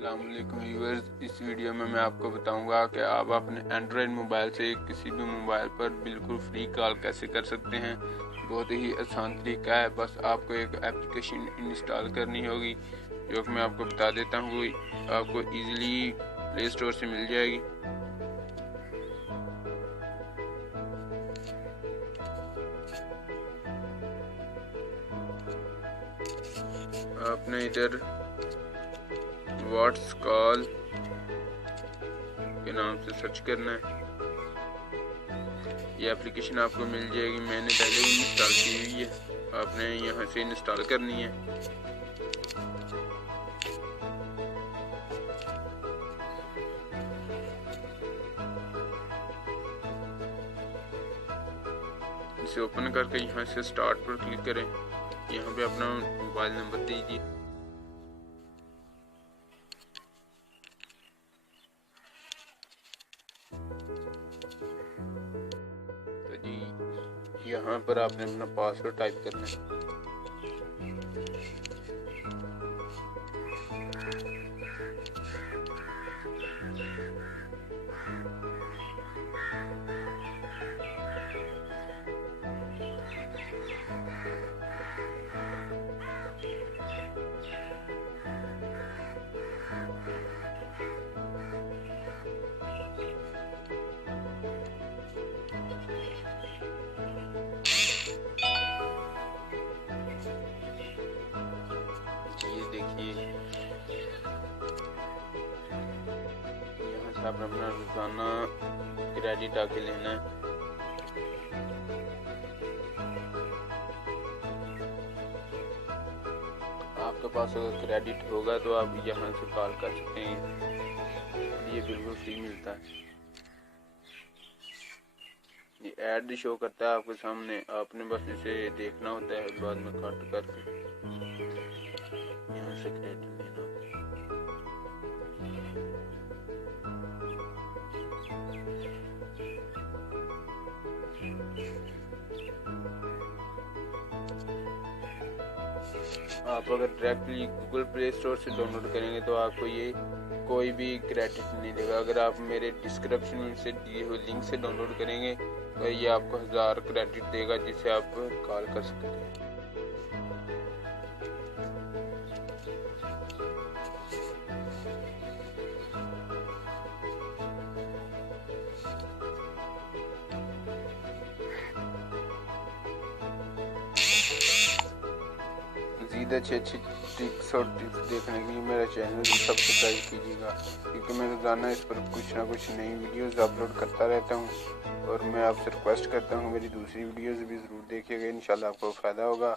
अस्सलामुअलैकुम व्यूअर्स। इस वीडियो में मैं आपको बताऊंगा कि आप अपने एंड्रॉयड मोबाइल से किसी भी मोबाइल पर बिल्कुल फ्री कॉल कैसे कर सकते हैं। बहुत ही आसान तरीका है, बस आपको एक एप्लीकेशन इंस्टॉल करनी होगी जो कि मैं आपको बता देता हूँ। आपको इजीली प्ले स्टोर से मिल जाएगी। आपने इधर व्हाट्स कॉल के नाम से सर्च करना है। ये एप्लीकेशन आपको मिल जाएगी, मैंने पहले ही इंस्टॉल की हुई है। आपने यहाँ से इंस्टॉल करनी है। इसे ओपन करके यहाँ से स्टार्ट पर क्लिक करें। यहाँ पे अपना मोबाइल नंबर दीजिए। तो जी यहाँ पर आपने अपना पासवर्ड टाइप करना है। ये देखिए, यहाँ से आपने अपना रोजाना क्रेडिट आके लेना है। आपके पास अगर क्रेडिट होगा तो आप यहाँ से कॉल कर सकते हैं। ये बिल्कुल फ्री मिलता है। ये ऐड शो करता है आपके सामने, आपने बस इसे देखना होता है। बाद में कट करके यहाँ से क्रेडिट लेना। आप अगर डायरेक्टली गूगल प्ले स्टोर से डाउनलोड करेंगे तो आपको ये कोई भी क्रेडिट नहीं देगा। अगर आप मेरे डिस्क्रिप्शन में से दिए हुए लिंक से डाउनलोड करेंगे तो ये आपको 1000 क्रेडिट देगा, जिससे आप कॉल कर सकते हैं। मज़ीद अच्छी ट्रिक्स और टिप्स देखने के लिए मेरा चैनल सब्सक्राइब कीजिएगा, क्योंकि मैं रोज़ाना इस पर कुछ ना कुछ नई वीडियोस अपलोड करता रहता हूं। और मैं आपसे रिक्वेस्ट करता हूं मेरी दूसरी वीडियोस भी ज़रूर देखिएगा, इंशाल्लाह आपको फ़ायदा होगा।